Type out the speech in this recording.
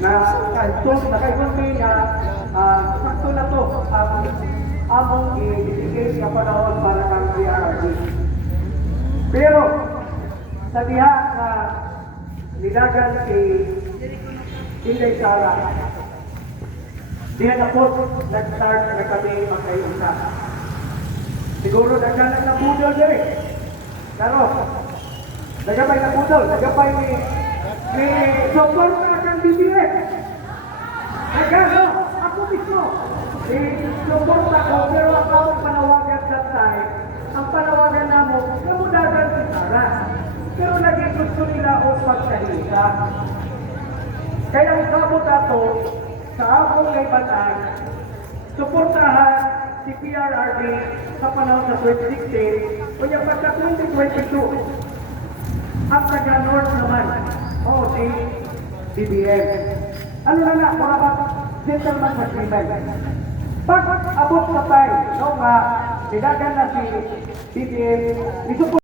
na kaitong nakaibunti na sakto na to ang among i-dedicate sa panahon para kang PRRD. Pero sa diha na nilagan si Inday Sara, diha na po nag-start na kami magkaiusa. Siguro nagkanak na budol diri. Pero nagapay na budol, nagapay ni Sopor na kang BBM. Nagano, ako mismo. Sopor ako, pero ako ang panawagan that time. Ang panawagan namo, namudagan si Sara. Pero naging gusto nila o pagkahisa. Kaya ang kabot ato, sa akong kay Batang, suportahan si PRRD sa panahon sa 2016 o yung pagka 2022. Ang taga-North naman, si BBM. Ano na nga, para ba gentleman agreement. Pag abot sa time, no nga, nilagan na si BBM,